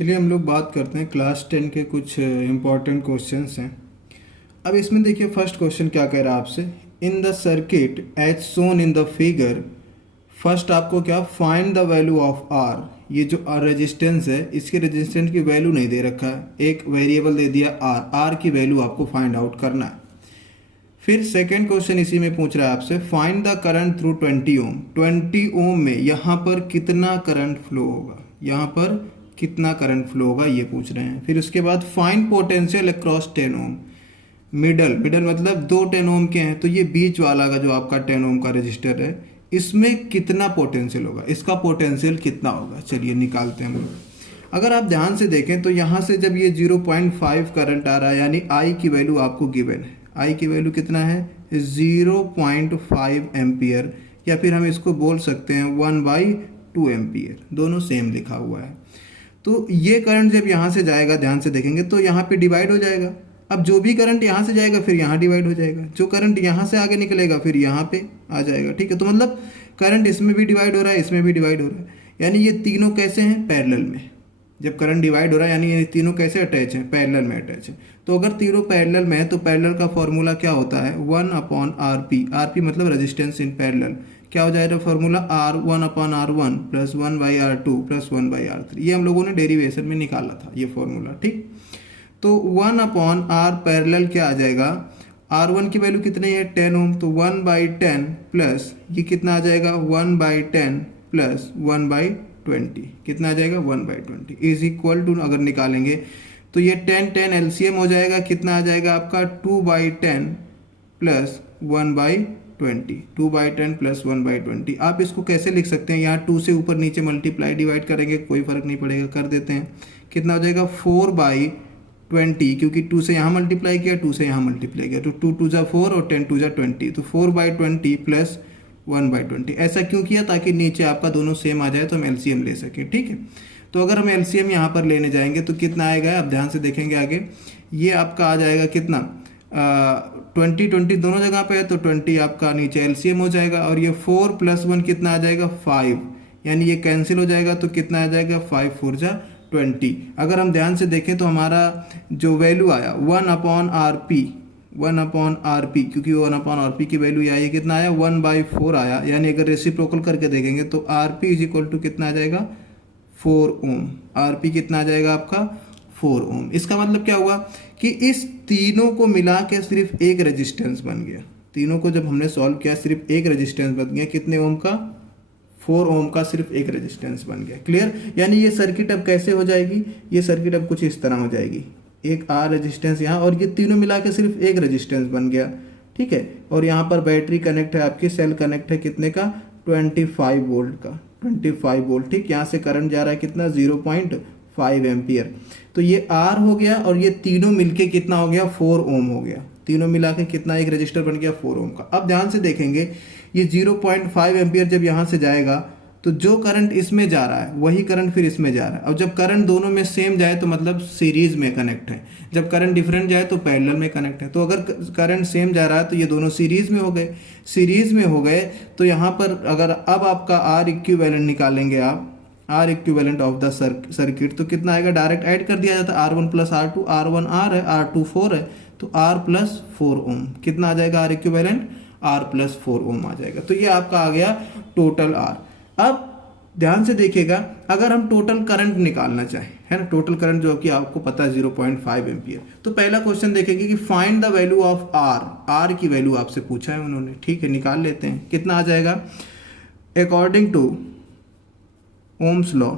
चलिए हम लोग बात करते हैं क्लास 10 के कुछ इम्पोर्टेंट क्वेश्चंस हैं। अब इसमें देखिए फर्स्ट क्वेश्चन क्या कह रहा है आपसे, in the circuit as shown in the figure. First आपको क्या, find the value of R. ये जो रेजिस्टेंस है इसके रेजिस्टेंस की वैल्यू नहीं दे रखा है, एक वेरिएबल दे दिया आर, आर की वैल्यू आपको फाइंड आउट करना है। फिर सेकेंड क्वेश्चन इसी में पूछ रहा है आपसे, फाइंड द करंट थ्रू 20 ओम। 20 ओम में यहाँ पर कितना करंट फ्लो होगा, यहाँ पर कितना करंट फ्लो होगा ये पूछ रहे हैं। फिर उसके बाद find potential across 10 ohm. Middle मतलब दो 10 ओम के हैं, तो ये बीच वाला का जो आपका 10 ओम का रजिस्टर है इसमें कितना पोटेंशियल होगा, इसका पोटेंशियल कितना होगा, चलिए निकालते हैं हम लोग। अगर आप ध्यान से देखें तो यहाँ से जब ये 0.5 करंट आ रहा है यानी आई की वैल्यू आपको गिवन है, आई की वैल्यू कितना है 0.5 एम्पियर, या फिर हम इसको बोल सकते हैं 1/2 एम्पियर, दोनों सेम लिखा हुआ है। तो ये करंट जब यहाँ से जाएगा, ध्यान से देखेंगे तो यहाँ पे डिवाइड हो जाएगा। अब जो भी करंट यहाँ से जाएगा फिर यहाँ डिवाइड हो जाएगा, जो करंट यहाँ से आगे निकलेगा फिर यहाँ पे आ जाएगा, ठीक है। तो मतलब करंट इसमें भी डिवाइड हो रहा है, इसमें भी डिवाइड हो रहा है, यानी ये तीनों कैसे हैं, पैरेलल में। जब करंट डिवाइड हो रहा है यानी ये तीनों कैसे अटैच हैं, पैरेलल में अटैच है। तो अगर तीनों पैरेलल में है तो पैरेलल का फॉर्मूला क्या होता है, 1/RP। RP मतलब रेजिस्टेंस इन पैरेलल। क्या हो जाएगा formula, R1/R1 plus 1/R2 plus 1/R3। ये हम लोगों ने डेरिवेशन में निकाला था ये फॉर्मूला, ठीक। तो 1/R पैरेलल क्या आ जाएगा, R1 की वैल्यू कितनी है 10 ओम, तो 1/10 प्लस ये कितना आ जाएगा 1/10 प्लस 1/20, कितना आ जाएगा 1/20 इज इक्वल टू, अगर निकालेंगे तो ये 10 एलसीएम हो जाएगा, कितना आ जाएगा आपका 2/10 प्लस 1/20, 2/10 प्लस 1/20। आप इसको कैसे लिख सकते हैं, यहाँ 2 से ऊपर नीचे मल्टीप्लाई डिवाइड करेंगे कोई फर्क नहीं पड़ेगा, कर देते हैं। कितना हो जाएगा 4/20, क्योंकि 2 से यहाँ मल्टीप्लाई किया, 2 से यहाँ मल्टीप्लाई किया, तो 2 2 4 और 10 2 20, तो 4/20 प्लस 1/20। ऐसा क्यों किया, ताकि नीचे आपका दोनों सेम आ जाए तो हम एलसीएम ले सकें, ठीक है। तो अगर हम एलसीएम यहाँ पर लेने जाएंगे तो कितना आएगा, आप ध्यान से देखेंगे आगे, ये आपका आ जाएगा कितना 20 दोनों जगह पे है, तो 20 आपका नीचे एलसीएम हो जाएगा, और ये 4 प्लस 1 कितना आ जाएगा 5, यानी ये कैंसिल हो जाएगा, तो कितना आ जाएगा 5 4 जा 20। अगर हम ध्यान से देखें तो हमारा जो वैल्यू आया 1/RP, क्योंकि 1/RP की वैल्यू आई है, कितना आया 1/4 आया, यानी अगर रेसिप्रोकल करके देखेंगे तो RP इज इक्वल टू कितना आ जाएगा 4 ओम। RP कितना आ जाएगा आपका 4 ओम। इसका मतलब क्या हुआ कि इस तीनों को मिला के सिर्फ एक रेजिस्टेंस बन गया, तीनों को जब हमने सॉल्व किया सिर्फ एक रेजिस्टेंस बन गया, कितने ओम का 4 ओम का सिर्फ एक रेजिस्टेंस बन गया, क्लियर। यानी ये सर्किट अब कैसे हो जाएगी, ये सर्किट अब कुछ इस तरह हो जाएगी, एक R रेजिस्टेंस यहाँ, और ये तीनों मिला के सिर्फ एक रेजिस्टेंस बन गया, ठीक है। और यहाँ पर बैटरी कनेक्ट है, आपकी सेल कनेक्ट है, कितने का 25 वोल्ट का, 25 वोल्ट, ठीक। यहाँ से करंट जा रहा है कितना 0.5 एम्पियर। तो ये R हो गया, और ये तीनों मिलके कितना हो गया 4 ओम हो गया, तीनों मिला के कितना एक रजिस्टर बन गया 4 ओम का। अब ध्यान से देखेंगे ये 0.5 एम्पियर जब यहाँ से जाएगा तो जो करंट इसमें जा रहा है वही करंट फिर इसमें जा रहा है। अब जब करंट दोनों में सेम जाए तो मतलब सीरीज में कनेक्ट है, जब करंट डिफरेंट जाए तो पैरेलल में कनेक्ट है। तो अगर करंट सेम जा रहा है तो ये दोनों सीरीज में हो गए, सीरीज में हो गए तो यहाँ पर अगर अब आपका R इक्विवेलेंट निकालेंगे आप, R equivalent of the circuit, तो कितना आएगा, डायरेक्ट ऐड कर दिया जाता है, R1 plus R2, R1 R है, R2 4 है, तो R प्लस 4 ओम, कितना आ जाएगा R इक्विवेलेंट R प्लस 4 ओम आ जाएगा। तो ये आपका आ गया टोटल R। अब ध्यान से देखिएगा, अगर हम टोटल करंट निकालना चाहें, है ना, टोटल करंट जो कि आपको पता है 0.5 एम्पियर, तो पहला क्वेश्चन देखेंगे कि find the value of R की वैल्यू आपसे पूछा है उन्होंने, ठीक है, निकाल लेते हैं। कितना आ जाएगा, according to Ohm's law,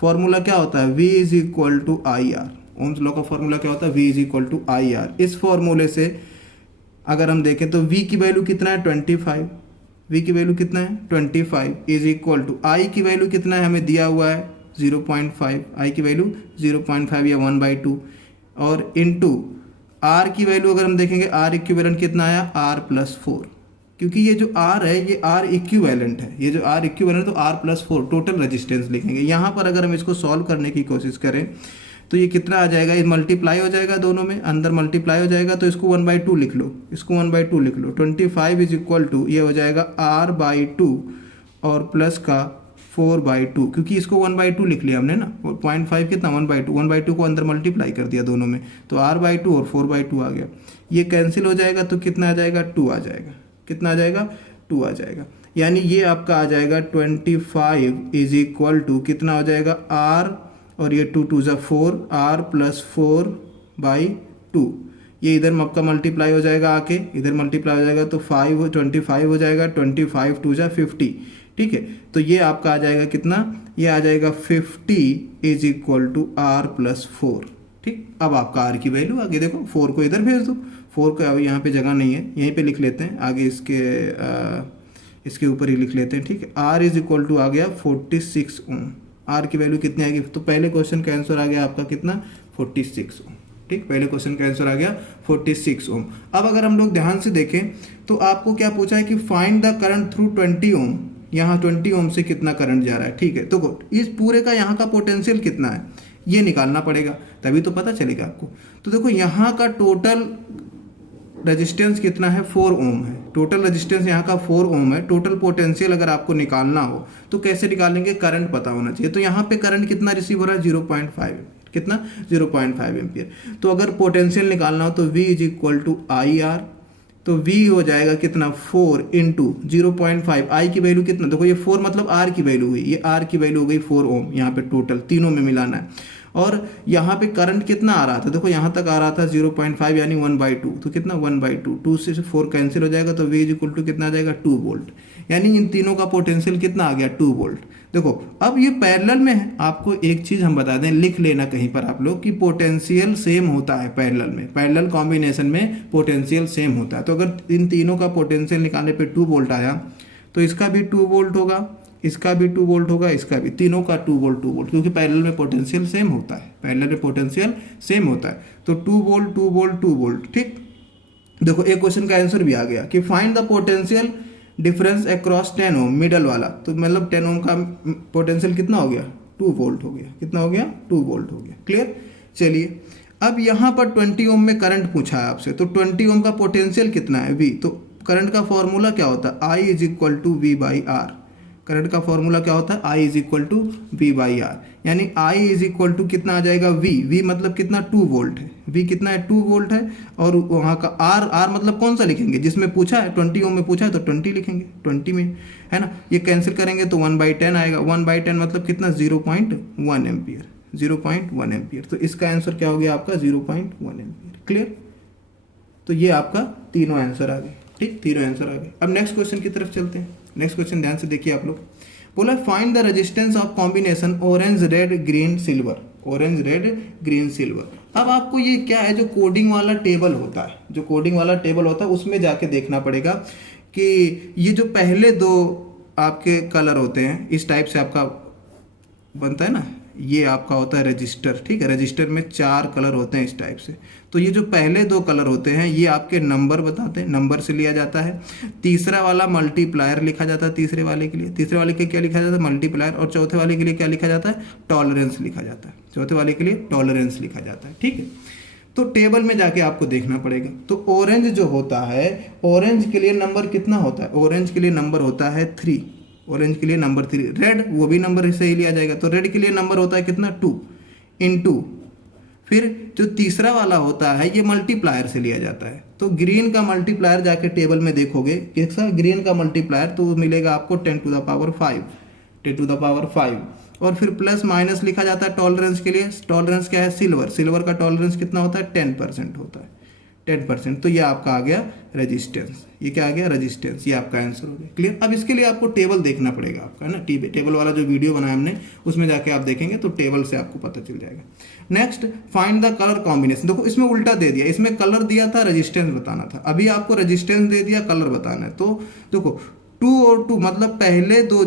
formula क्या होता है, V is equal to IR। Ohm's law का फॉर्मूला क्या होता है, V is equal to IR। इस फॉर्मूले से अगर हम देखें तो V की वैल्यू कितना है 25, V की वैल्यू कितना है 25 इज इक्वल टू I की वैल्यू कितना है, हमें दिया हुआ है 0.5, I की वैल्यू 0.5 या 1/2, और इनटू R की वैल्यू अगर हम देखेंगे R इक्विवेलेंट कितना आया R प्लस 4, क्योंकि ये जो R है ये R इक्विवेलेंट है, ये जो R इक्विवेलेंट तो R प्लस 4 टोटल रेजिस्टेंस लिखेंगे। यहाँ पर अगर हम इसको सॉल्व करने की कोशिश करें तो ये कितना आ जाएगा, ये मल्टीप्लाई हो जाएगा, दोनों में अंदर मल्टीप्लाई हो जाएगा, तो इसको 1/2 लिख लो, इसको 1/2 लिख लो। 25 इज इक्वल टू ये हो जाएगा R/2 और प्लस का 4/2, क्योंकि इसको 1/2 लिख लिया हमने ना, 0.5 कितना 1/2, 1/2 को अंदर मल्टीप्लाई कर दिया दोनों में, तो r/2 और 4/2 आ गया। ये कैंसिल हो जाएगा तो कितना आ जाएगा, 2 आ जाएगा। कितना आ जाएगा, 2 आ जाएगा। यानी ये आपका आ जाएगा 25 इज इक्वल टू कितना हो जाएगा, r और ये 2 2 4, r + 4/2। ये इधर आपका मल्टीप्लाई हो जाएगा, आके इधर मल्टीप्लाई हो जाएगा तो 25 हो जाएगा, 25 2 50। ठीक है, तो ये आपका आ जाएगा कितना, ये आ जाएगा 50 इज इक्वल टू r + 4। ठीक, अब आपका r की वैल्यू आगे देखो, 4 को इधर भेज दो, 4 को अब यहाँ पे जगह नहीं है, यहीं पे लिख लेते हैं, आगे इसके ऊपर ही लिख लेते हैं। ठीक है, r इज इक्वल टू आ गया 46 ओम। r की वैल्यू कितनी आएगी, तो पहले क्वेश्चन का आंसर आ गया आपका कितना, 46 ओम। ठीक, पहले क्वेश्चन का आंसर आ गया 46 ओम। अब अगर हम लोग ध्यान से देखें तो आपको क्या पूछा है कि फाइंड द करंट थ्रू 20 ओम। यहाँ 20 ओम से कितना करंट जा रहा है। ठीक है, तो इस पूरे का यहाँ का पोटेंशियल कितना है ये निकालना पड़ेगा, तभी तो पता चलेगा आपको। तो देखो यहाँ का टोटल रेजिस्टेंस कितना है, 4 ओम है। टोटल रेजिस्टेंस यहाँ का 4 ओम है। टोटल पोटेंशियल अगर आपको निकालना हो तो कैसे निकालेंगे, करंट पता होना चाहिए। तो यहाँ पे करंट कितना रिसीव हो रहा है, 0.5, कितना 0.5 एम्पियर। तो अगर पोटेंशियल निकालना हो तो V is equal to IR, तो V हो जाएगा कितना 4 इंटू 0.5। I की वैल्यू कितना, देखो ये 4 मतलब R की वैल्यू हुई, ये R की वैल्यू हो गई 4 ओम। यहाँ पे टोटल तीनों में मिलाना है। और यहाँ पे करंट कितना आ रहा था, देखो यहाँ तक आ रहा था 0.5 यानी 1/2, तो कितना 1/2, 2 से 4 कैंसिल हो जाएगा तो V इज इक्वल टू कितना आ जाएगा 2 वोल्ट। यानी इन तीनों का पोटेंशियल कितना आ गया 2 वोल्ट। देखो अब ये पैरेलल में है, आपको एक चीज़ हम बता दें, लिख लेना कहीं पर आप लोग कि पोटेंशियल सेम होता है पैरेलल में, पैरेलल कॉम्बिनेशन में पोटेंशियल सेम होता है। तो अगर इन तीनों का पोटेंशियल निकालने पे 2 वोल्ट आया तो इसका भी 2 वोल्ट होगा, इसका भी 2 वोल्ट होगा, इसका भी, तीनों का 2 वोल्ट 2 वोल्ट, क्योंकि पैरेलल में पोटेंशियल सेम होता है, पैरेलल में पोटेंशियल सेम होता है। तो 2 वोल्ट 2 वोल्ट 2 वोल्ट। ठीक, देखो एक क्वेश्चन का आंसर भी आ गया कि find the potential difference across 10 ohm, middle वाला, तो मतलब 10 ओम का पोटेंशियल कितना हो गया, 2 वोल्ट हो गया। कितना हो गया, 2 वोल्ट हो गया। क्लियर। चलिए अब यहाँ पर 20 ओम में करंट पूछा है आपसे, तो 20 ओम का पोटेंशियल कितना है, V। तो करंट का फॉर्मूला क्या होता है, I is equal to V/R। Current का फॉर्मूला क्या होता है, I is equal to V/R। यानी I इज इक्वल टू कितना आ जाएगा V मतलब कितना 2 वोल्ट है, V कितना है 2 वोल्ट है। और वहाँ का R मतलब कौन सा लिखेंगे, जिसमें पूछा है 20 ओम में पूछा है तो 20 लिखेंगे, 20 में है ना। ये कैंसिल करेंगे तो 1/10 आएगा, 1/10 मतलब कितना 0.1 एम्पियर, 0.1 एम्पियर। तो इसका आंसर क्या हो गया आपका 0.1 एम्पियर। क्लियर। तो ये आपका तीनों आंसर आ गए। ठीक, तीनों आंसर आ गए। अब नेक्स्ट क्वेश्चन की तरफ चलते हैं। नेक्स्ट क्वेश्चन ध्यान से देखिए आप लोग। बोला find the resistance of combination orange red green silver, orange red green silver. अब आपको ये क्या है, जो कोडिंग वाला टेबल होता है, जो कोडिंग वाला टेबल होता है उसमें जाके देखना पड़ेगा कि ये जो पहले दो आपके कलर होते हैं, इस टाइप से आपका बनता है ना, ये आपका होता है रजिस्टर। ठीक है, रजिस्टर में 4 कलर होते हैं इस टाइप से। तो ये जो पहले 2 कलर होते हैं ये आपके नंबर बताते हैं, नंबर से लिया जाता है। तीसरा वाला मल्टीप्लायर लिखा जाता है, तीसरे वाले के लिए, तीसरे वाले के क्या लिखा जाता है, मल्टीप्लायर। और चौथे वाले के लिए क्या लिखा जाता है, टॉलरेंस लिखा जाता है। चौथे वाले के लिए टॉलरेंस लिखा जाता है। ठीक है, तो टेबल में जाके आपको देखना पड़ेगा। तो ऑरेंज जो होता है, ऑरेंज के लिए नंबर कितना होता है, ऑरेंज के लिए नंबर होता है 3, ऑरेंज के लिए नंबर 3। रेड वो भी नंबर से ही लिया जाएगा, तो रेड के लिए नंबर होता है कितना 2 इंटू, फिर जो तीसरा वाला होता है ये मल्टीप्लायर से लिया जाता है। तो ग्रीन का मल्टीप्लायर जाके टेबल में देखोगे कैसा, ग्रीन का मल्टीप्लायर तो मिलेगा आपको 10⁵, 10⁵। और फिर प्लस माइनस लिखा जाता है टॉलरेंस के लिए। टॉलरेंस क्या है, सिल्वर, सिल्वर का टॉलरेंस कितना होता है 10% होता है, 10%। तो ये आपका आ गया रेजिस्टेंस, ये क्या आ गया रेजिस्टेंस, ये आपका आंसर हो गया। क्लियर। अब इसके लिए आपको टेबल देखना पड़ेगा आपका, है ना, टेबल वाला जो वीडियो बनाया हमने उसमें जाके आप देखेंगे तो टेबल से आपको पता चल जाएगा। Next find the colour combination. देखो इसमें उल्टा दे दिया, इसमें कलर दिया था रेजिस्टेंस बताना था, अभी आपको रेजिस्टेंस दे दिया कलर बताना है। तो देखो 2 और 2 मतलब पहले दो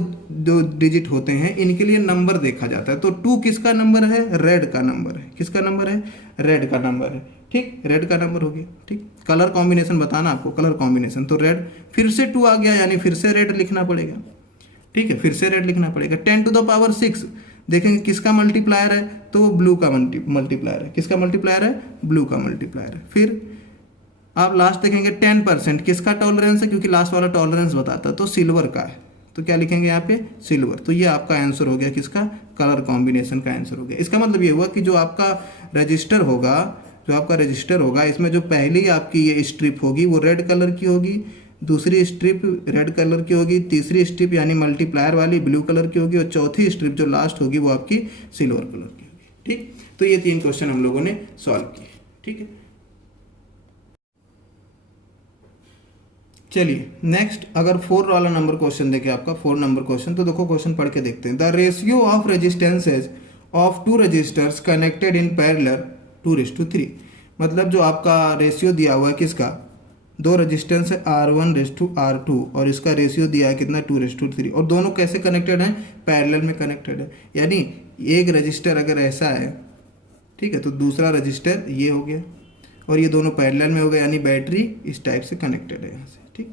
डिजिट होते हैं, इनके लिए नंबर देखा जाता है। तो 2 किसका नंबर है, रेड का नंबर है। किसका नंबर है, रेड का नंबर है। ठीक, रेड का नंबर हो गया। ठीक, कलर कॉम्बिनेशन बताना आपको, कलर कॉम्बिनेशन, तो रेड, फिर से 2 आ गया यानी फिर से रेड लिखना पड़ेगा। ठीक है, फिर से रेड लिखना पड़ेगा। 10⁶ देखेंगे किसका मल्टीप्लायर है, तो ब्लू का मल्टीप्लायर है। किसका मल्टीप्लायर है, ब्लू का मल्टीप्लायर है। फिर आप लास्ट देखेंगे 10% किसका टॉलरेंस है, क्योंकि लास्ट वाला टॉलरेंस बताता है, तो सिल्वर का है। तो क्या लिखेंगे यहाँ पे सिल्वर। तो ये आपका आंसर हो गया किसका, कलर कॉम्बिनेशन का आंसर हो गया। इसका मतलब ये हुआ कि जो आपका रजिस्टर होगा इसमें जो पहली आपकी ये स्ट्रिप होगी वो रेड कलर की होगी, दूसरी स्ट्रिप रेड कलर की होगी, तीसरी स्ट्रिप यानी मल्टीप्लायर वाली ब्लू कलर की होगी और चौथी स्ट्रिप जो लास्ट होगी वो आपकी सिल्वर कलर की होगी। ठीक, तो ये 3 क्वेश्चन हम लोगों ने सॉल्व किए। ठीक है, चलिए नेक्स्ट अगर 4 वाला नंबर क्वेश्चन देखें आपका 4 नंबर क्वेश्चन, तो देखो क्वेश्चन पढ़ के देखते हैं। The ratio of resistances of 2 resistors connected in parallel 2:3। मतलब जो आपका रेशियो दिया हुआ है किसका, 2 रजिस्टेंस है R1:R2 और इसका रेशियो दिया है कितना 2:3 और दोनों कैसे कनेक्टेड हैं, पैरेलल में कनेक्टेड है। यानी एक रजिस्टर अगर ऐसा है, ठीक है, तो दूसरा रजिस्टर ये हो गया और ये दोनों पैरेलल में हो गए, यानी बैटरी इस टाइप से कनेक्टेड है यहाँ से। ठीक,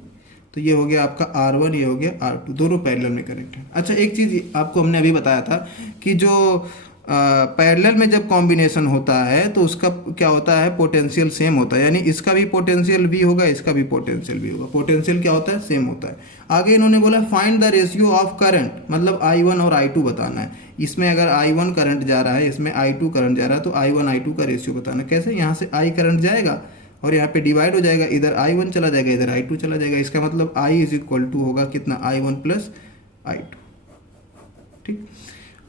तो ये हो गया आपका R1, ये हो गया R2, दोनों पैरेलल में कनेक्टेड। अच्छा, एक चीज़ आपको हमने अभी बताया था कि जो पैरेलल में जब कॉम्बिनेशन होता है तो उसका क्या होता है, पोटेंशियल सेम होता है। यानी इसका भी पोटेंशियल V होगा, इसका भी पोटेंशियल V होगा, पोटेंशियल क्या होता है, सेम होता है। आगे इन्होंने बोला find the ratio of current, मतलब I1 और I2 बताना है। इसमें अगर I1 करंट जा रहा है, इसमें I2 करंट जा रहा है, तो I1 I2 का रेशियो बताना। कैसे, यहाँ से I करंट जाएगा और यहाँ पे डिवाइड हो जाएगा, इधर I1 चला जाएगा, इधर I2 चला जाएगा। इसका मतलब I = होगा कितना, I1 + I2। ठीक,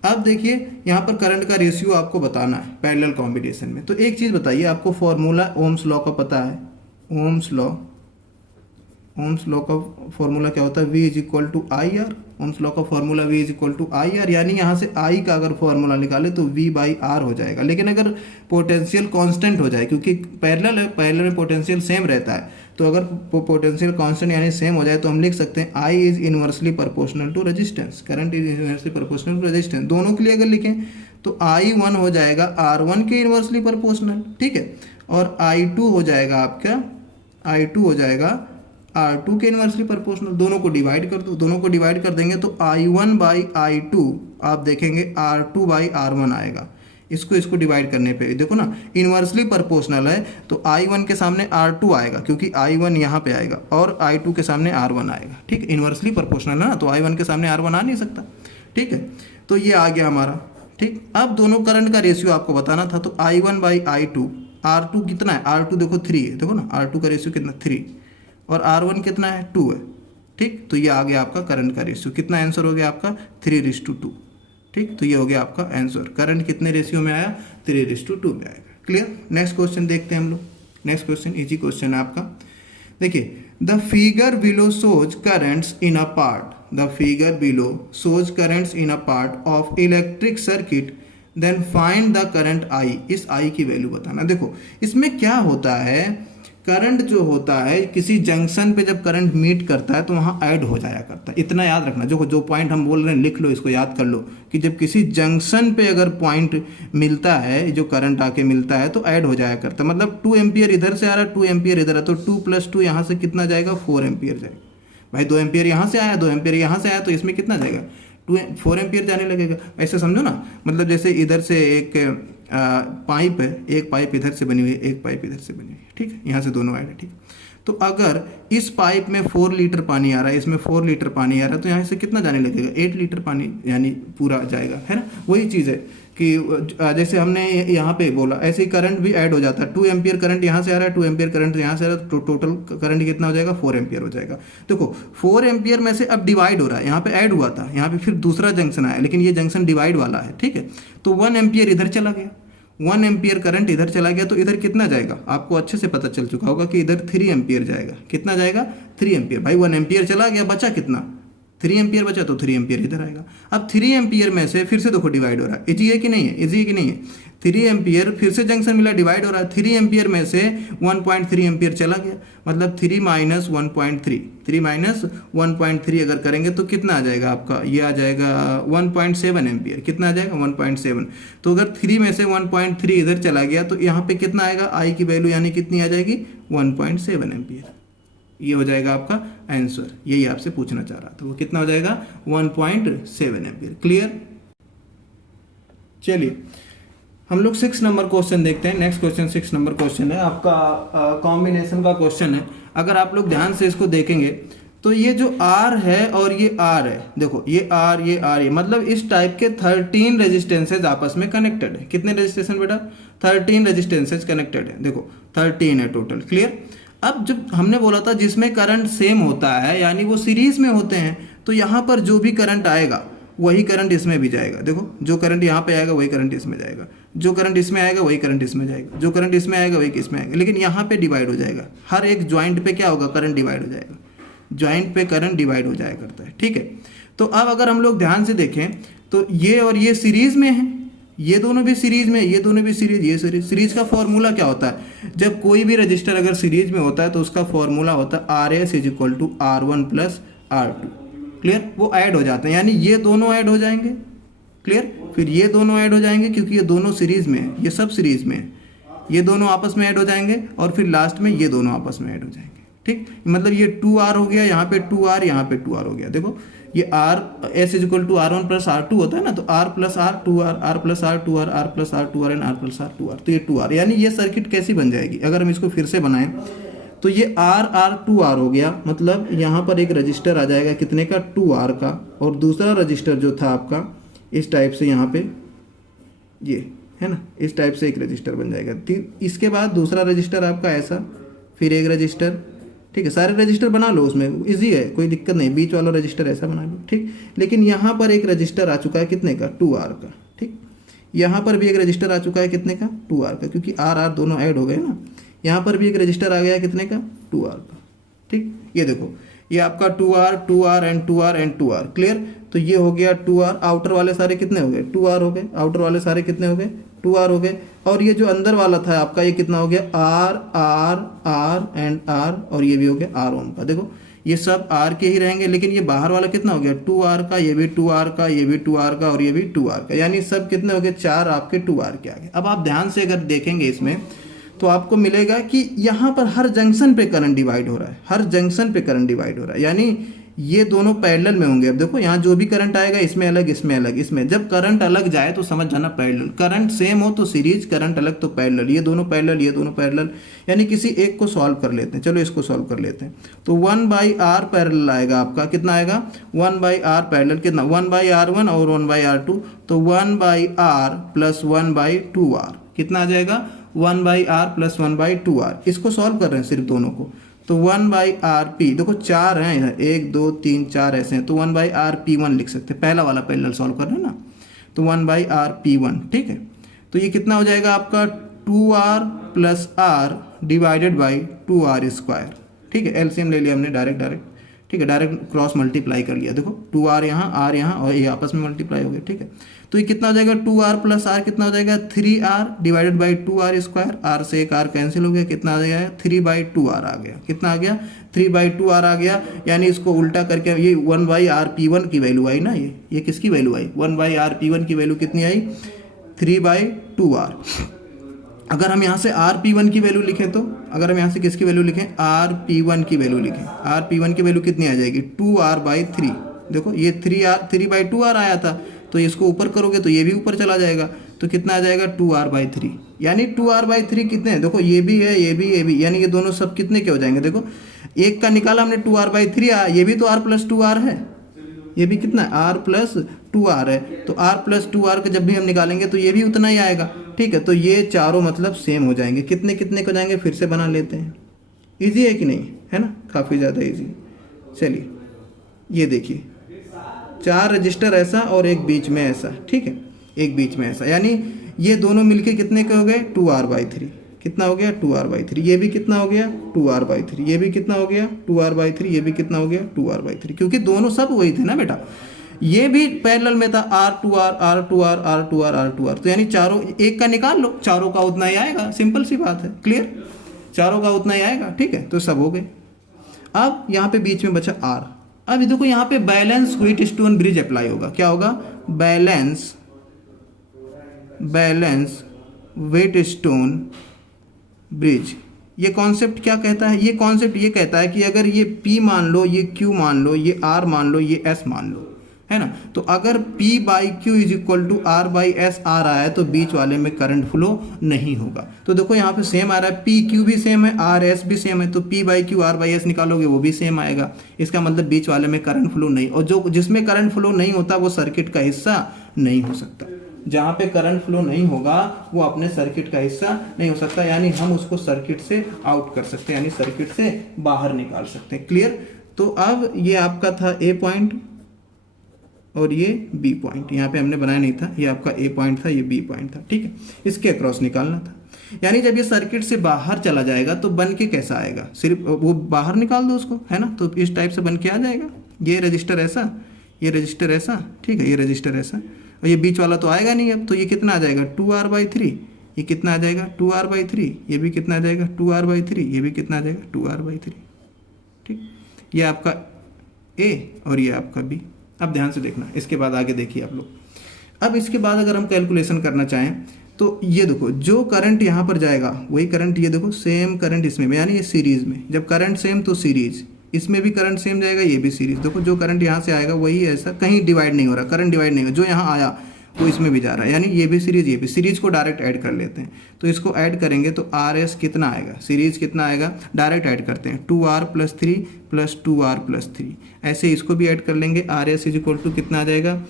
अब देखिए यहाँ पर करंट का रेशियो आपको बताना है पैरेलल कॉम्बिनेशन में। तो एक चीज़ बताइए, आपको फॉर्मूला ओम्स लॉ का पता है। ओम्स लॉ का फॉर्मूला क्या होता है, V = IR। ओम्स लॉ का फॉर्मूला V = IR, यानी यहाँ से I का अगर फॉर्मूला निकाले तो V/R हो जाएगा। लेकिन अगर पोटेंशियल कांस्टेंट हो जाए, क्योंकि पैरेलल है, पैरेलल में पोटेंशियल सेम रहता है, तो अगर पोटेंशियल कांस्टेंट यानी सेम हो जाए तो हम लिख सकते हैं I is inversely proportional to resistance, current is inversely proportional to resistance. दोनों के लिए अगर लिखें तो I1 हो जाएगा R1 के इनवर्सली प्रोपोर्शनल, ठीक है, और I2 हो जाएगा आपका, I2 हो जाएगा R2 के इनवर्सली प्रोपोर्शनल। दोनों को डिवाइड कर दो, दोनों को डिवाइड कर देंगे तो I1/I2 आप देखेंगे R2/R1 आएगा। इसको डिवाइड करने पे देखो ना, इनवर्सली प्रोपोर्शनल है तो I1 के सामने R2 आएगा, क्योंकि I1 यहाँ पे आएगा और I2 के सामने R1 आएगा। ठीक, इनवर्सली प्रोपोर्शनल है ना, तो I1 के सामने R1 आ नहीं सकता। ठीक है, तो ये आ गया हमारा। ठीक, अब दोनों करंट का रेशियो आपको बताना था, तो I1/I2, R2 कितना है, R2 देखो 3 है, देखो ना R2 का रेशियो कितना 3 और R1 कितना है 2 है। ठीक, तो ये आ गया आपका करंट का रेशियो। कितना आंसर हो गया आपका 3:2। ठीक, तो ये हो गया आपका आंसर। करंट कितने रेशियो में आया, 3:2 में आएगा। क्लियर। नेक्स्ट क्वेश्चन देखते हैं हम लोग। नेक्स्ट क्वेश्चन इजी क्वेश्चन है आपका। देखिए, the figure below shows currents in a part, the figure below shows currents in a part of electric circuit, then find the current I। इस I की value बताना। देखो इसमें क्या होता है, करंट जो होता है किसी जंक्शन पे जब करंट मीट करता है तो वहाँ ऐड हो जाया करता है। इतना याद रखना, जो पॉइंट हम बोल रहे हैं लिख लो, इसको याद कर लो कि जब किसी जंक्शन पे अगर पॉइंट मिलता है, जो करंट आके मिलता है तो ऐड हो जाया करता है। मतलब 2 एम्पियर इधर से आ रहा है, 2 एम्पियर इधर है, तो 2 + 2 यहाँ से कितना जाएगा, 4 एम्पियर जाएगा। भाई 2 एम्पियर यहाँ से आया, 2 एम्पियर यहाँ से आया, तो इसमें कितना जाएगा, 4 एम्पियर जाने लगेगा। ऐसे समझो ना, मतलब जैसे इधर से एक पाइप है, एक पाइप इधर से बनी हुई है, एक पाइप इधर से बनी हुई है। ठीक है, यहाँ से दोनों ऐड है। ठीक, तो अगर इस पाइप में 4 लीटर पानी आ रहा है, इसमें 4 लीटर पानी आ रहा है, तो यहाँ से कितना जाने लगेगा, 8 लीटर पानी यानी पूरा जाएगा, है ना। वही चीज़ है कि जैसे हमने यहाँ पे बोला, ऐसे ही करंट भी ऐड हो जाता है। 2 एम्पियर करंट यहाँ से आ रहा है, 2 एम्पियर करंट यहाँ से आ रहा है, तो टोटल करंट कितना हो जाएगा, 4 एम्पियर हो जाएगा। देखो 4 एम्पियर में से अब डिवाइड हो रहा है, यहाँ पे ऐड हुआ था, यहाँ पे फिर दूसरा जंक्शन आया, लेकिन ये जंक्शन डिवाइड वाला है। ठीक है, तो 1 एम्पियर इधर चला गया, 1 एम्पियर करंट इधर चला गया, तो इधर कितना जाएगा, आपको अच्छे से पता चल चुका होगा कि इधर 3 एम्पियर जाएगा। कितना जाएगा, 3 एम्पियर। भाई 1 एम्पियर चला गया, बचा कितना, 3 एम्पियर बचा, तो 3 एम्पियर इधर आएगा। अब 3 एम्पियर में से फिर से देखो डिवाइड हो रहा है, इजी है कि नहीं है, इजी है कि नहीं है। 3 एम्पियर फिर से जंक्शन मिला, डिवाइड हो रहा है। 3 एम्पियर में से 1.3 एम्पियर चला गया, मतलब 3 - 1.3, 3 - 1.3 अगर करेंगे तो कितना आ जाएगा आपका, ये आ जाएगा 1.7 एम्पियर। कितना आ जाएगा, 1.7। तो अगर 3 में से 1.3 इधर चला गया तो यहाँ पे कितना आएगा, I की वैल्यू यानी कितनी आ जाएगी, 1.7 एम्पियर। ये हो जाएगा आपका आंसर। यही आपसे पूछना चाह रहा था, वो कितना हो जाएगा, 1.7 एम्पियर। क्लियर। चलिए हम लोग 6 नंबर क्वेश्चन देखते हैं। नेक्स्ट क्वेश्चन 6 नंबर क्वेश्चन है आपका, कॉम्बिनेशन का क्वेश्चन है। अगर आप लोग ध्यान से इसको देखेंगे तो ये जो R है और ये R है, देखो ये R ये मतलब इस टाइप के 13 रेजिस्टेंसेज आपस में कनेक्टेड है। कितने रेजिस्टेंस बेटा? 13 रेजिस्टेंसेज कनेक्टेड है, देखो 13 है टोटल। क्लियर? अब जब हमने बोला था जिसमें करंट सेम होता है यानी वो सीरीज में होते हैं, तो यहाँ पर जो भी करंट आएगा वही करंट इसमें भी जाएगा। देखो जो करंट यहाँ पे आएगा वही करंट इसमें जाएगा, जो करंट इसमें आएगा वही करंट इसमें जाएगा, जो करंट इसमें आएगा वही इसमें आएगा, लेकिन यहाँ पे डिवाइड हो जाएगा। हर एक ज्वाइंट पे क्या होगा? करंट डिवाइड हो जाएगा, ज्वाइंट पे करंट डिवाइड हो जाया करता है। ठीक है, तो अब अगर हम लोग ध्यान से देखें तो ये और ये सीरीज में है, ये दोनों भी सीरीज में, ये दोनों भी सीरीज, ये सीरीज। सीरीज का फॉर्मूला क्या होता है? जब कोई भी रजिस्टर अगर सीरीज में होता है तो उसका फॉर्मूला होता है RS = R1 + R2। क्लियर? वो ऐड हो जाते हैं, यानी ये दोनों ऐड हो जाएंगे। क्लियर? फिर ये दोनों ऐड हो जाएंगे क्योंकि ये दोनों सीरीज में है, ये सब सीरीज में है, ये दोनों आपस में ऐड हो जाएंगे और फिर लास्ट में ये दोनों आपस में ऐड हो जाएंगे। ठीक, मतलब ये 2R हो गया, यहाँ पे 2R, यहाँ पे 2R हो गया। देखो ये S = R1 + R2 होता है ना, तो R + R 2R, R + R 2R, R + R 2R and R + R 2R, तो ये 2R। यानी ये सर्किट कैसी बन जाएगी? अगर हम इसको फिर से बनाएं तो ये R 2R हो गया, मतलब यहाँ पर एक रजिस्टर आ जाएगा कितने का? 2R का, और दूसरा रजिस्टर जो था आपका इस टाइप से यहाँ पे ये है ना, इस टाइप से एक रजिस्टर बन जाएगा। इसके बाद दूसरा रजिस्टर आपका ऐसा, फिर एक रजिस्टर। ठीक है, सारे रजिस्टर बना लो, उसमें इजी है, कोई दिक्कत नहीं, बीच वाला रजिस्टर ऐसा बना लो। ठीक, लेकिन यहाँ पर एक रजिस्टर आ चुका है कितने का? 2R का। ठीक, यहाँ पर भी एक रजिस्टर आ चुका है कितने का? 2R का, क्योंकि R दोनों ऐड हो गए ना। यहाँ पर भी एक रजिस्टर आ गया कितने का? 2R का। ठीक, ये देखो ये आपका 2R एंड 2R। क्लियर? तो ये हो गया 2R, आउटर वाले सारे कितने हो गए? 2R हो गए, आउटर वाले सारे कितने हो गए? 2R हो गए। और ये जो अंदर वाला था आपका ये कितना हो गया? R एंड R, और ये भी हो गया R ओम का। देखो ये सब R के ही रहेंगे, लेकिन ये बाहर वाला कितना हो गया? 2R का, ये भी 2R का, ये भी 2R का, और ये भी 2R का, यानी सब कितने हो गए? 4 आपके 2R के आ गए। अब आप ध्यान से अगर देखेंगे इसमें तो आपको मिलेगा कि यहाँ पर हर जंक्शन पे करंट डिवाइड हो रहा है, हर जंक्शन पे करंट डिवाइड हो रहा है, यानी ये दोनों पैरेलल में होंगे। अब देखो यहाँ जो भी करंट आएगा इसमें अलग, इसमें अलग, इसमें जब करंट अलग जाए तो समझ जाना पैरेलल, करंट सेम हो तो सीरीज, करंट अलग तो पैरेलल, ये दोनों पैरेलल, ये दोनों पैरेलल। यानी किसी एक को सॉल्व कर लेते हैं, चलो इसको सॉल्व कर लेते हैं। तो 1/R पैरेलल आएगा आपका, कितना आएगा? 1/R पैरेलल कितना? 1/R1 और 1/R2, तो 1/R + 1/2R कितना आ जाएगा? 1/R + 1/2R। इसको सॉल्व कर रहे हैं सिर्फ दोनों को, तो 1/RP, देखो 4 हैं इधर, 1 2 3 4 ऐसे हैं, तो 1/RP1 लिख सकते हैं, पहला वाला पैरेलल सॉल्व कर रहे हैं ना, तो 1/RP1। ठीक है, तो ये कितना हो जाएगा आपका? 2R + R / 2R²। ठीक है, एलसीएम ले लिया हमने डायरेक्ट। ठीक है, डायरेक्ट क्रॉस मल्टीप्लाई कर लिया। देखो 2R यहाँ, R यहाँ, और ये आपस में मल्टीप्लाई हो गए। ठीक है, तो ये कितना हो जाएगा? 2R + R कितना हो जाएगा? 3R / 2R²। R से एक R कैंसिल हो गया, कितना आ जाएगा? 3/2R आ गया। कितना आ गया? 3/2R आ गया। यानी इसको उल्टा करके ये 1/RP1 की वैल्यू आई ना, ये किसकी वैल्यू आई? 1/RP1 की वैल्यू कितनी आई? 3/2R। अगर हम यहाँ से RP1 की वैल्यू लिखें तो, अगर हम यहाँ से किसकी वैल्यू लिखें? RP1 की वैल्यू लिखें, RP1 की वैल्यू कितनी आ जाएगी? 2R/3। देखो ये 3/2R आया था, तो इसको ऊपर करोगे तो ये भी ऊपर चला जाएगा, तो कितना आ जाएगा? 2R/3। यानी 2R/3 कितने हैं? देखो ये भी है, ये भी, यानी ये दोनों सब कितने के हो जाएंगे? देखो एक का निकाला हमने 2R/3 आया, ये भी तो R + 2R है, ये भी कितना है? R + 2R है, तो R + 2R का जब भी हम निकालेंगे तो ये भी उतना ही आएगा। ठीक है, तो ये चारों मतलब सेम हो जाएंगे। कितने कितने को जाएंगे? फिर से बना लेते हैं। इजी है कि नहीं? है ना, काफ़ी ज़्यादा इजी। चलिए ये देखिए, 4 रजिस्टर ऐसा और एक बीच में ऐसा। ठीक है, एक बीच में ऐसा, यानी ये दोनों मिलके कितने के हो गए? 2R/3। कितना हो गया? 2R/3। ये भी कितना हो गया? 2R/3। ये भी कितना हो गया? 2R/3। ये भी कितना हो गया? 2R/3। क्योंकि दोनों सब वही थे ना बेटा, ये भी पैरेलल में था, R2R R2R R2R R2R, तो यानी चारों एक का निकाल लो, चारों का उतना ही आएगा। सिंपल सी बात है, क्लियर? चारों का उतना ही आएगा। ठीक है, तो सब हो गए। अब यहाँ पे बीच में बचा R। अब देखो यहाँ पे बैलेंस व्हीटस्टोन ब्रिज अप्लाई होगा। क्या होगा? Balance Wheatstone bridge. ये कॉन्सेप्ट क्या कहता है? ये कॉन्सेप्ट ये कहता है कि अगर ये P मान लो, ये Q मान लो, ये R मान लो, ये S मान लो, है ना। तो अगर P by q is equal to R by s आ रहा है तो बीच वाले में करंट फ्लो नहीं होगा। तो देखो यहाँ पे सेम आ रहा है, P क्यू भी सेम है, R एस भी सेम है, तो P by Q R by S निकालोगे वो भी सेम आएगा। इसका मतलब बीच वाले में करंट फ्लो नहीं, और जो जिसमें करंट फ्लो नहीं होता वो सर्किट का हिस्सा नहीं हो सकता। जहाँ पे करंट फ्लो नहीं होगा वो अपने सर्किट का हिस्सा नहीं हो सकता, यानी हम उसको सर्किट से आउट कर सकते हैं, यानी सर्किट से बाहर निकाल सकते हैं। क्लियर। तो अब ये आपका था ए पॉइंट और ये बी पॉइंट, यहाँ पे हमने बनाया नहीं था, ये आपका ए पॉइंट था, ये बी पॉइंट था, ठीक है। इसके अक्रॉस निकालना था, यानी जब ये सर्किट से बाहर चला जाएगा तो बन के कैसा आएगा, सिर्फ वो बाहर निकाल दो उसको, है ना। तो इस टाइप से बन के आ जाएगा, ये रजिस्टर ऐसा, ये रजिस्टर ऐसा, ठीक है, ये रजिस्टर ऐसा, और ये बीच वाला तो आएगा नहीं अब, तो ये कितना आ जाएगा 2R/3, ये कितना आ जाएगा 2R/3, ये भी कितना आ जाएगा 2R/3, ये भी कितना आ जाएगा 2R/3, ठीक। ये आपका ए और ये आपका बी। अब ध्यान से देखना, इसके बाद आगे देखिए आप लोग। अब इसके बाद अगर हम कैलकुलेशन करना चाहें तो ये देखो, जो करंट यहाँ पर जाएगा वही करंट, ये देखो सेम करंट इसमें भी, यानी ये सीरीज में, जब करंट सेम तो सीरीज, इसमें भी करंट सेम जाएगा, ये भी सीरीज। देखो जो करंट यहाँ से आएगा वही ऐसा, कहीं डिवाइड नहीं हो रहा, करंट डिवाइड नहीं हो, जो यहाँ आया वो इसमें भी जा रहा है, यानी ये भी सीरीज, ये भी सीरीज को डायरेक्ट ऐड कर लेते हैं। तो इसको ऐड करेंगे तो आर एस कितना आएगा, सीरीज कितना आएगा, डायरेक्ट ऐड करते हैं 2R+3 + 2R+3, ऐसे इसको भी ऐड कर लेंगे। R S is equal to कितना आ जाएगा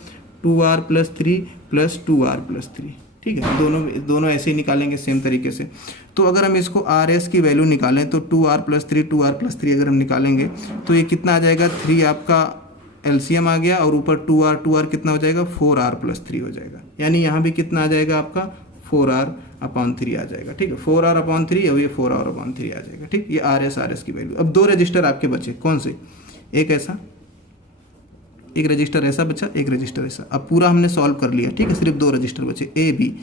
2R+3 + 2R+3, ठीक है। दोनों ऐसे ही निकालेंगे सेम तरीके से। तो अगर हम इसको आर एस की वैल्यू निकालें तो 2R+3 अगर हम निकालेंगे तो ये कितना आ जाएगा 3, आपका एलसीएम आ गया, और ऊपर 2R कितना हो जाएगा 4R+3 हो जाएगा, यानी यहाँ भी कितना आ जाएगा आपका 4R/3 आ जाएगा, ठीक है। 4R/3 और ये 4R/3 आ जाएगा, ठीक। ये आर एस की वैल्यू। अब दो रजिस्टर आपके बचे, कौन से, एक ऐसा, एक रजिस्टर ऐसा बचा, एक रजिस्टर ऐसा। अब पूरा हमने सॉल्व कर लिया, ठीक है, सिर्फ दो रजिस्टर बचे ए बी।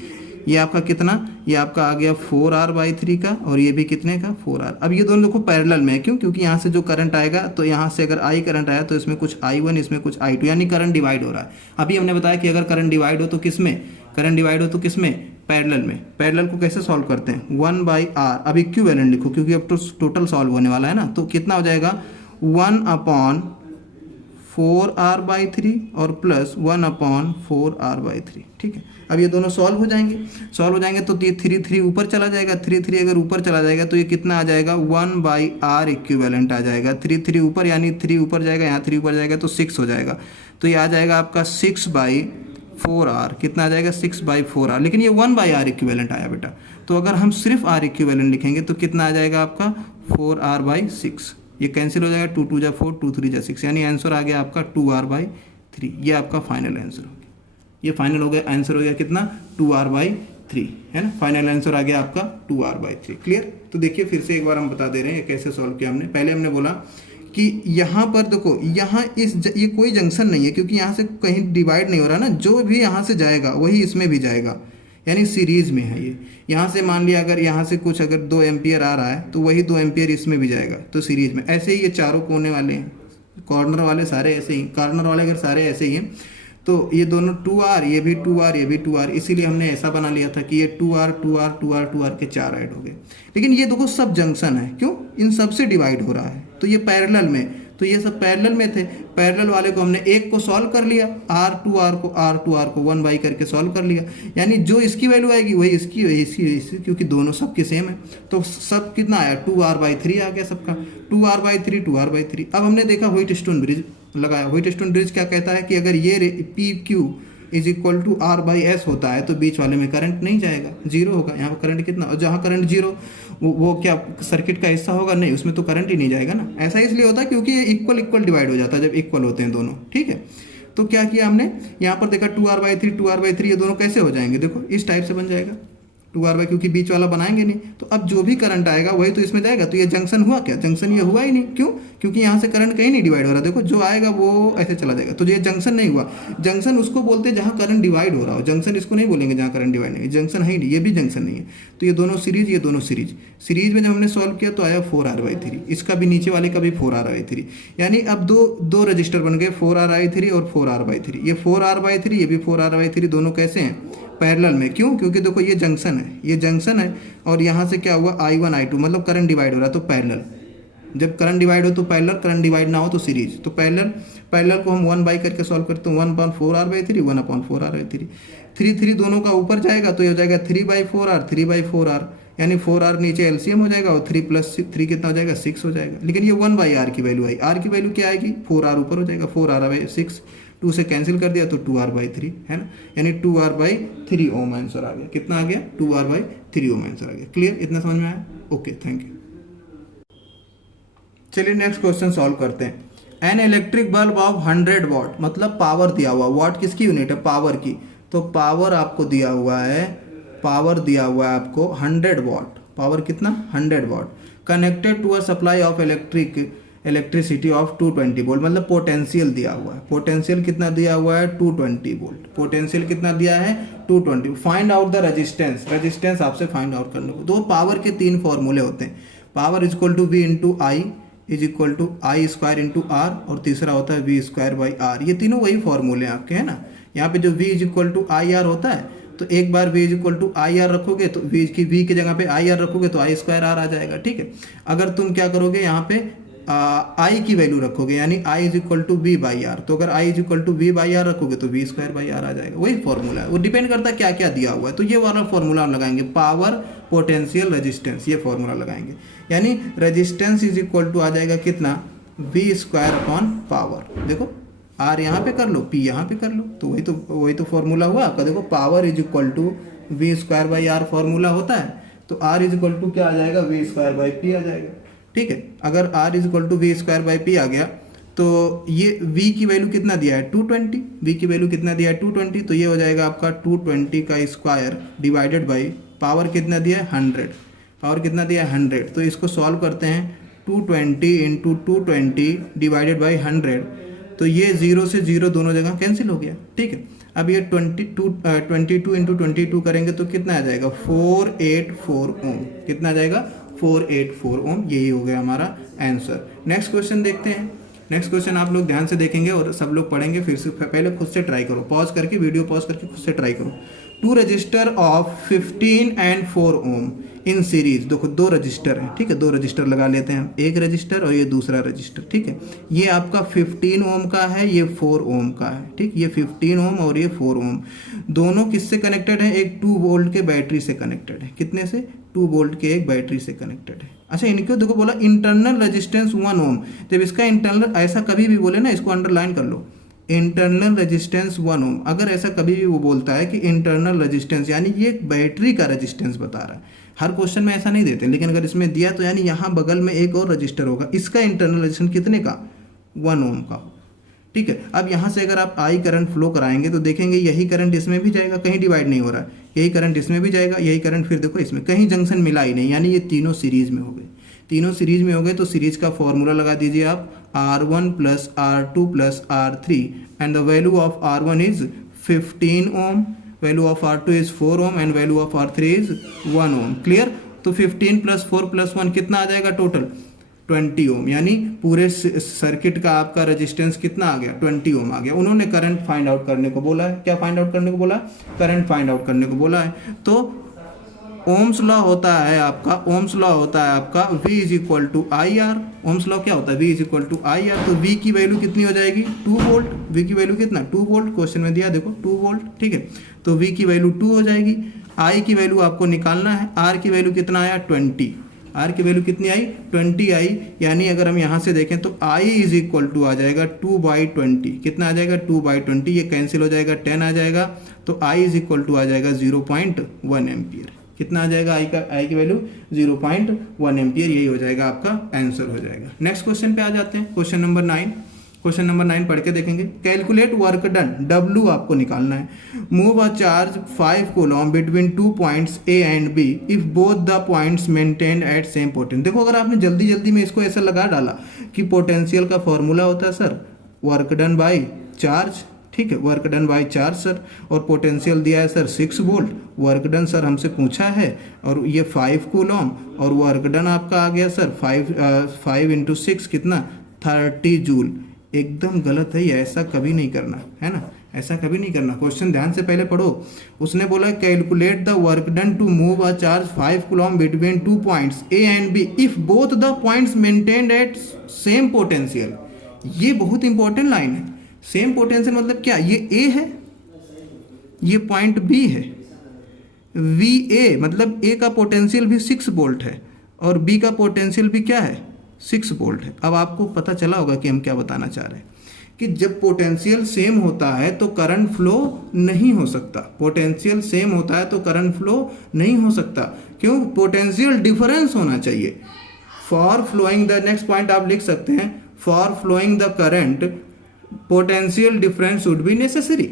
ये आपका कितना, ये आपका आ गया 4R/3 का, और ये भी कितने का 4R। अब ये दोनों देखो पैरेलल में है, क्यों, क्योंकि यहाँ से जो करंट आएगा तो यहाँ से अगर I करंट आया तो इसमें कुछ I1, इसमें कुछ I2, यानी करंट डिवाइड हो रहा है। अभी हमने बताया कि अगर करंट डिवाइड हो तो किस में, करंट डिवाइड हो तो किस में, पैरेलल में। पैरेलल को कैसे सॉल्व करते हैं 1/R। अब इक्विवेलेंट लिखो क्योंकि अब तो टोटल सॉल्व होने वाला है ना, तो कितना हो जाएगा 1/4R/3 और प्लस 1/4R/3, ठीक है। अब ये दोनों सॉल्व हो जाएंगे तो ये 3 ऊपर चला जाएगा, 3 अगर ऊपर चला जाएगा तो ये कितना आ जाएगा 1/R इक्विवेलेंट आ जाएगा। 3 ऊपर, यानी 3 ऊपर जाएगा, यहाँ 3 ऊपर जाएगा तो 6 हो जाएगा, तो ये आ जाएगा आपका 6/4R। कितना आ जाएगा 6/4R, लेकिन ये 1/R इक्विवेलेंट आया बेटा, तो अगर हम सिर्फ R इक्विवेलेंट लिखेंगे तो कितना आ जाएगा आपका 4R/6। ये कैंसिल हो जाएगा, 2 2 जा 4, 2 3 जा 6, यानी आंसर आ गया आपका 2R/3। ये आपका फाइनल आंसर हो गया, ये फाइनल हो गया, आंसर हो गया कितना 2R/3, है ना। फाइनल आंसर आ गया आपका 2R/3। क्लियर। तो देखिए फिर से एक बार हम बता दे रहे हैं कैसे सॉल्व किया हमने। पहले हमने बोला कि यहाँ पर देखो, यहाँ ये कोई जंक्शन नहीं है, क्योंकि यहाँ से कहीं डिवाइड नहीं हो रहा ना, जो भी यहाँ से जाएगा वही इसमें भी जाएगा, यानी सीरीज में है ये। यहाँ से मान लिया अगर यहाँ से कुछ अगर 2 एम्पियर आ रहा है तो वही 2 एम्पियर इसमें भी जाएगा, तो सीरीज में। ऐसे ही ये चारों कोने वाले हैं, कॉर्नर वाले सारे ऐसे ही, कॉर्नर वाले अगर सारे ऐसे ही हैं तो ये दोनों 2R, ये भी 2R, ये भी 2R, इसीलिए हमने ऐसा बना लिया था कि ये 2R के 4 ऐड हो गए। लेकिन ये देखो सब जंक्शन है, क्यों, इन सब से डिवाइड हो रहा है, तो ये पैरेलल में, तो ये सब पैरेलल में थे। पैरेलल वाले को हमने एक को सॉल्व कर लिया, R2R को 1/, करके सॉल्व कर लिया, यानी जो इसकी वैल्यू आएगी वही इसकी, वही इसकी, क्योंकि दोनों सबके सेम है। तो सब कितना आया 2R/3 आ गया सबका, 2R/3। अब हमने देखा व्हाइटस्टोन ब्रिज लगाया। व्हाइटस्टोन ब्रिज क्या कहता है कि अगर ये PQ is equal to R/S होता है तो बीच वाले में करंट नहीं जाएगा, जीरो होगा। यहाँ पर करंट कितना, और जहाँ करंट जीरो वो क्या सर्किट का हिस्सा होगा, नहीं, उसमें तो करंट ही नहीं जाएगा ना। ऐसा इसलिए होता है क्योंकि ये इक्वल डिवाइड हो जाता है जब इक्वल होते हैं दोनों, ठीक है। तो क्या किया हमने, यहाँ पर देखा 2R/3 ये दोनों कैसे हो जाएंगे, देखो इस टाइप से बन जाएगा 2R/, क्योंकि बीच वाला बनाएंगे नहीं, तो अब जो भी करंट आएगा वही तो इसमें जाएगा। तो ये जंक्शन हुआ क्या, जंक्शन ये हुआ ही नहीं, क्यों, क्योंकि यहाँ से करंट कहीं नहीं डिवाइड हो रहा। देखो जो आएगा वो ऐसे चला जाएगा, तो ये जंक्शन नहीं हुआ। जंक्शन उसको बोलते हैं जहाँ करंट डिवाइड हो रहा हो, जंक्शन इसको नहीं बोलेंगे जहाँ करंट डिवाइड नहीं, जंक्शन है ही नहीं, ये भी जंक्शन नहीं है। तो ये दोनों सीरीज, ये दोनों सीरीज में जब हमने सॉल्व किया तो आया 4R/3, इसका भी नीचे वाले का भी 4R/3, यानी अब दो रजिस्टर बन गए 4R/3 और 4R/3। ये 4R/3, ये भी 4R/3, दोनों कैसे हैं पैरेलल में, क्यों, क्योंकि देखो ये जंक्शन है, और यहाँ से क्या हुआ I1 I2, मतलब करंट डिवाइड हो रहा है, तो पैरेलल, जब करंट डिवाइड हो तो पैरेलल, करंट डिवाइड ना हो तो सीरीज। तो पैरेलल को हम 1 बाई करके सॉल्व करते हैं, 1/4R/3, 1/4R/3। 3 दोनों का ऊपर जाएगा तो ये हो जाएगा 3/4R, 3/4R, यानी 4R नीचे एलसीएम हो जाएगा और 3 + 3 कितना हो जाएगा, 6 हो जाएगा। लेकिन ये 1/R की वैल्यू आई, R की वैल्यू क्या आएगी, 4R ऊपर हो जाएगा, 4R/6, 2 से कैंसिल कर दिया तो 2R/3 है ना, यानी 2R/3 ओम आंसर आ गया। कितना आ गया, 2R/3 ओम आंसर आ गया। क्लियर, इतना समझ में आया? Okay, thank you. चलिए नेक्स्ट क्वेश्चन सॉल्व करते हैं। An electric bulb of 100 what, मतलब पावर दिया हुआ, वॉट किसकी यूनिट है, पावर की। तो पावर आपको दिया हुआ है, पावर दिया हुआ है आपको 100 वॉट, पावर कितना, 100 watt, connected to a supply of electricity of 220 volt, मतलब पोटेंशियल दिया हुआ है। पोटेंशियल कितना दिया हुआ है, 220 वोल्ट। पोटेंशियल कितना दिया है, 220। Find out the resistance, resistance आपसे फाइंड आउट करने को। दो पावर के 3 फॉर्मूले होते हैं, power is equal to V into I is equal to I square into R, और तीसरा होता है V²/R। ये तीनों वही फॉर्मूले आपके, है ना। यहाँ पे जो V is equal to IR होता है, तो एक बार V is equal to IR रखोगे तो V की जगह पे IR रखोगे तो I²R आ जाएगा, ठीक है। अगर तुम क्या करोगे, यहाँ पे I की वैल्यू रखोगे, यानी I is equal to V/R, तो अगर I is equal to V/R रखोगे तो V²/R आ जाएगा। वही फॉर्मूला है, वो डिपेंड करता है क्या क्या दिया हुआ है। तो ये वाला फॉर्मूला लगाएंगे, पावर, पोटेंशियल, रेजिस्टेंस, ये फॉर्मूला लगाएंगे। यानी रेजिस्टेंस इज इक्वल टू आ जाएगा कितना, V²/पावर। देखो R यहाँ पे कर लो, P यहाँ पे कर लो, तो वही तो फॉर्मूला हुआ आपका। देखो power is equal to V²/R formula होता है, तो R इज इक्वल टू क्या आ जाएगा, V²/P आ जाएगा, ठीक है। अगर R is equal to V²/P आ गया तो ये V की वैल्यू कितना दिया है, 220, V की वैल्यू कितना दिया है, 220, तो ये हो जाएगा आपका 220 का स्क्वायर डिवाइडेड बाई पावर कितना दिया है, 100, पावर कितना दिया है, 100। तो इसको सॉल्व करते हैं, 220 इंटू 220 डिवाइडेड बाई 100, तो ये 0 से 0 दोनों जगह कैंसिल हो गया, ठीक है। अब ये 22 इंटू 22 करेंगे तो कितना आ जाएगा, 484 ओम। कितना आ जाएगा, 484 ओम। यही हो गया हमारा आंसर। नेक्स्ट क्वेश्चन देखते हैं। नेक्स्ट क्वेश्चन आप लोग ध्यान से देखेंगे और सब लोग पढ़ेंगे, फिर से पहले खुद से ट्राई करो, पॉज करके वीडियो पॉज करके खुद से ट्राई करो। 2 resistor of 15 and 4 ohm in series. देखो 2 रजिस्टर हैं, ठीक है, 2 रजिस्टर लगा लेते हैं, एक रजिस्टर और ये दूसरा रजिस्टर, ठीक है। ये आपका 15 ओम का है, ये 4 ओम का है, ठीक। ये 15 ओम और ये 4 ओम, दोनों किससे कनेक्टेड है, एक 2 वोल्ट के बैटरी से कनेक्टेड है। कितने से, 2 वोल्ट के एक बैटरी से कनेक्टेड है। अच्छा, इनको देखो बोला इंटरनल रेजिस्टेंस 1 ओम। जब इसका इंटरनल ऐसा कभी भी बोले ना, इसको अंडरलाइन कर लो, इंटरनल रेजिस्टेंस 1 ओम। अगर ऐसा कभी भी वो बोलता है कि इंटरनल रेजिस्टेंस, यानी ये बैटरी का रेजिस्टेंस बता रहा है। हर क्वेश्चन में ऐसा नहीं देते, लेकिन अगर इसमें दिया तो यानी यहाँ बगल में एक और रजिस्टर होगा, इसका इंटरनल रेजिस्टेंस कितने का, 1 ओम का, ठीक है। अब यहाँ से अगर आप आई करंट फ्लो कराएंगे तो देखेंगे यही करंट इसमें भी जाएगा, कहीं डिवाइड नहीं हो रहा है, यही करंट इसमें भी जाएगा, यही करंट फिर देखो इसमें, कहीं जंक्शन मिला ही नहीं, यानी ये तीनों सीरीज में हो गए। तीनों सीरीज में हो गए तो सीरीज का फॉर्मूला लगा दीजिए आप, R1 + R2 + R3 and the value of R1 is 15 ohm, value of R2 is 4 ohm and value of R3 is 1 ohm. Clear. तो 15 + 4 + 1 कितना आ जाएगा, टोटल 20 ओम, यानी पूरे सर्किट का आपका रेजिस्टेंस कितना आ गया, 20 ओम आ गया। उन्होंने करंट फाइंड आउट करने को बोला है, क्या फाइंड आउट करने को बोला, करंट फाइंड आउट करने को बोला है। तो ओम्स लॉ होता है आपका, ओम्स लॉ होता है आपका V is equal to IR। Ohm's law क्या होता है, V is equal to IR। तो V की वैल्यू कितनी हो जाएगी, 2 वोल्ट। V की वैल्यू कितना, 2 वोल्ट, क्वेश्चन में दिया देखो 2 वोल्ट, ठीक है। तो V की वैल्यू 2 हो जाएगी। I की वैल्यू आपको निकालना है, R की वैल्यू कितना आया, 20। R की वैल्यू कितनी आई, 20 आई, यानी अगर हम यहाँ से देखें तो I इज इक्वल टू आ जाएगा 2/20। कितना आ जाएगा, 2/20, ये कैंसिल हो जाएगा, 10 आ जाएगा, तो I इज इक्वल टू आ जाएगा 0.1 एम्पियर। कितना आ जाएगा, आई की वैल्यू 0.1 एम्पियर। यही हो जाएगा आपका आंसर हो जाएगा। नेक्स्ट क्वेश्चन पे आ जाते हैं, क्वेश्चन नंबर 9। क्वेश्चन नंबर 9 पढ़ के देखेंगे। कैलकुलेट वर्क डन, W आपको निकालना है। Move a charge 5 coulomb between 2 points A and B if both the points maintain at same potential. देखो अगर आपने जल्दी जल्दी में इसको ऐसा लगा डाला कि पोटेंशियल का फॉर्मूला होता है sir work done by charge, ठीक है, work done by charge sir, और पोटेंशियल दिया है sir 6 volt, work done sir हमसे पूछा है, और ये 5 कूलम, और वर्क डन आपका आ गया सर 5 × 6 कितना, 30 जूल। एकदम गलत है ये, ऐसा कभी नहीं करना है ना, ऐसा कभी नहीं करना। क्वेश्चन ध्यान से पहले पढ़ो। उसने बोला calculate the work done to move a charge 5 coulomb between 2 points A and B if both the points maintained at same potential. ये बहुत इंपॉर्टेंट लाइन है। सेम पोटेंशियल मतलब क्या, ये ए है, ये पॉइंट बी है। वी ए मतलब ए का पोटेंशियल भी 6 वोल्ट है और बी का पोटेंशियल भी क्या है, 6 वोल्ट है। अब आपको पता चला होगा कि हम क्या बताना चाह रहे हैं, कि जब पोटेंशियल सेम होता है तो करंट फ्लो नहीं हो सकता। पोटेंशियल सेम होता है तो करंट फ्लो नहीं हो सकता। क्यों, पोटेंशियल डिफरेंस होना चाहिए। For flowing the, next point आप लिख सकते हैं, for flowing the current potential difference should be necessary.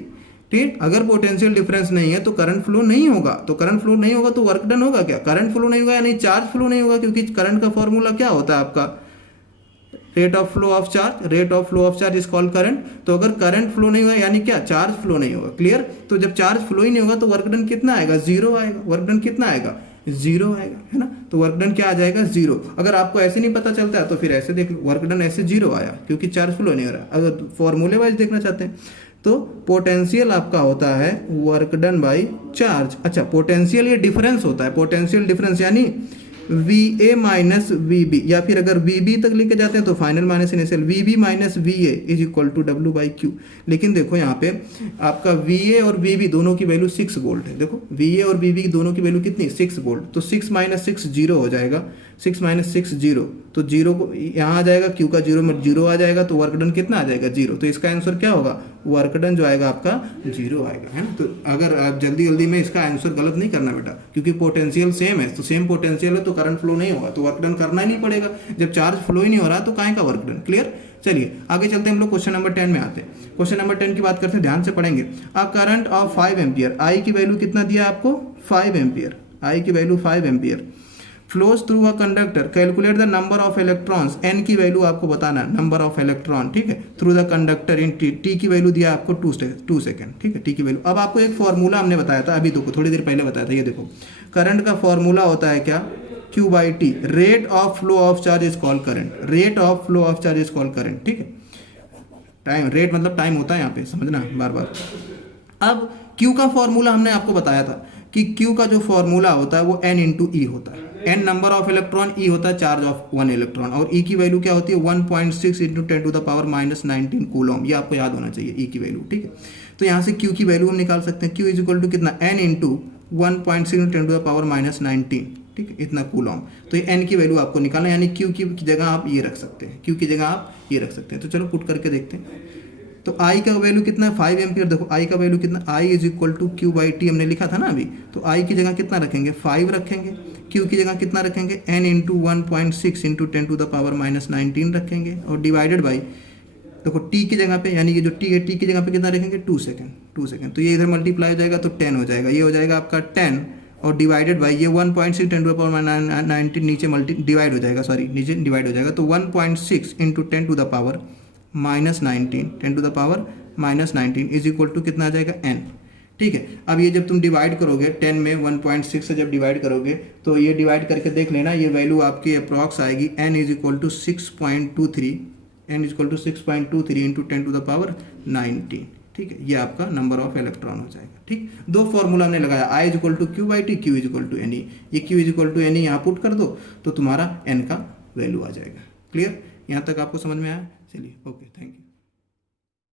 ठीक, अगर पोटेंशियल डिफरेंस नहीं है तो करंट फ्लो नहीं होगा। तो करंट फ्लो नहीं होगा तो वर्क डन होगा क्या, करंट फ्लो नहीं होगा यानी चार्ज फ्लो नहीं होगा, क्योंकि करंट का फॉर्मूला क्या होता है आपका, rate of flow of charge. Rate of flow of charge is called current. तो अगर करंट फ्लो नहीं होगा यानी क्या, चार्ज फ्लो नहीं होगा। क्लियर। तो जब चार्ज फ्लो ही नहीं होगा तो वर्क डन कितना आएगा, जीरो आएगा। वर्क डन कितना आएगा, जीरो आएगा, है ना। तो वर्क डन क्या आ जाएगा, जीरो। अगर आपको ऐसे नहीं पता चलता है तो फिर ऐसे देख लो, वर्क डन ऐसे जीरो आया क्योंकि चार्ज फ्लो नहीं हो रहा। अगर फॉर्मूले वाइज देखना चाहते हैं तो पोटेंशियल आपका होता है वर्क डन बाई चार्ज। अच्छा, पोटेंशियल ये डिफरेंस होता है, पोटेंशियल डिफरेंस यानी V A minus V B, या फिर अगर वी बी तक लेके जाते हैं तो final minus initial, V B minus V A is equal to W by Q. लेकिन देखो यहाँ पे आपका वी ए और वी बी दोनों की वैल्यू 6 वोल्ट है। देखो वी ए और वी बी दोनों की वैल्यू कितनी, 6 वोल्ट। तो 6 माइनस 6 जीरो हो जाएगा, 6 माइनस 6 जीरो। तो जीरो को यहाँ आ जाएगा, क्यू का जीरो में जीरो आ जाएगा, तो वर्क डन कितना आ जाएगा, जीरो। तो इसका आंसर क्या होगा, वर्क डन जो आएगा आपका जीरो आएगा, है ना। तो अगर आप जल्दी जल्दी में इसका आंसर गलत नहीं करना बेटा, क्योंकि पोटेंशियल सेम है। तो सेम पोटेंशियल है तो करंट फ्लो नहीं होगा, तो वर्क डन करना ही नहीं पड़ेगा। जब चार्ज फ्लो ही नहीं हो रहा तो काहे का वर्क डन। क्लियर। चलिए आगे चलते हैं, हम लोग क्वेश्चन नंबर 10 में आते हैं। क्वेश्चन नंबर 10 की बात करते हैं, ध्यान से पढ़ेंगे। A current of 5 ampere, I की वैल्यू कितना दिया आपको, 5 एम्पियर। आई की value 5 ampere flows through a conductor, calculate the number of electrons. N की वैल्यू आपको बताना है, नंबर ऑफ इलेक्ट्रॉन, ठीक है, through the conductor in T. T की वैल्यू दिया आपको 2 सेकेंड, ठीक है, टी की वैल्यू। अब आपको एक फॉर्मूला हमने बताया था, अभी देखो थोड़ी देर पहले बताया था, ये देखो करंट का फॉर्मूला होता है क्या, Q by T. Rate of flow of charge is called current, rate of flow of charge is called current, ठीक है। टाइम, रेट मतलब टाइम होता है यहाँ पे, समझना बार बार। अब Q का फॉर्मूला हमने आपको बताया था कि Q का जो फॉर्मूला होता है वो N इंटू ई होता है। N number of electron, E होता है चार्ज ऑफ 1 इलेक्ट्रॉन, और E की वैल्यू क्या होती है 1.6 into 10 to the power minus 19 coulomb. ये आपको याद होना चाहिए E की वैल्यू, ठीक है। तो यहाँ से Q की वैल्यू हम निकाल सकते हैं। Q इज इक्वल टू कितना, N into 1.6 into 10 to the power minus 19, ठीक है, इतना कूलम। तो ये N की वैल्यू आपको निकालना है, यानी Q की जगह आप ये रख सकते हैं, Q की जगह आप ये रख सकते हैं। तो चलो पुट करके देखते हैं। तो I का वैल्यू कितना है, 5 एम्पियर। देखो I का वैल्यू कितना, I is equal to Q by T हमने लिखा था ना अभी। तो I की जगह कितना रखेंगे, 5 रखेंगे। Q की जगह कितना रखेंगे, N into 1.6 into 10 to the power minus 19 रखेंगे, और डिवाइडेड बाई, देखो T की जगह पे, यानी कि जो T है, T की जगह पे कितना रखेंगे, 2 सेकेंड, 2 सेकेंड। तो ये इधर मल्टीप्लाई हो जाएगा तो 10 हो जाएगा, ये हो जाएगा आपका 10, और डिवाइडेड बाई ये 1.6 10 टू द पावर 19 नीचे डिवाइड हो जाएगा, सॉरी नीचे डिवाइड हो जाएगा। तो 1.6 into 10 to the power minus 19, 10 to the power minus 19 is equal to कितना आ जाएगा, n, ठीक है। अब ये जब तुम डिवाइड करोगे 10 में 1.6 से जब डिवाइड करोगे तो ये डिवाइड करके देख लेना, ये वैल्यू आपकी अप्रॉक्स आएगी n is equal to 6.23, n is equal to 6.23 into 10 to the power 19, ठीक है। ये आपका नंबर ऑफ इलेक्ट्रॉन हो जाएगा, ठीक। दो फॉर्मूला हमने लगाया, I is equal to Q by T, Q is equal to N E. ये Q is equal to N E यहाँ पुट कर दो तो तुम्हारा n का वैल्यू आ जाएगा। क्लियर, यहाँ तक आपको समझ में आया। चलिए, ओके, थैंक यू।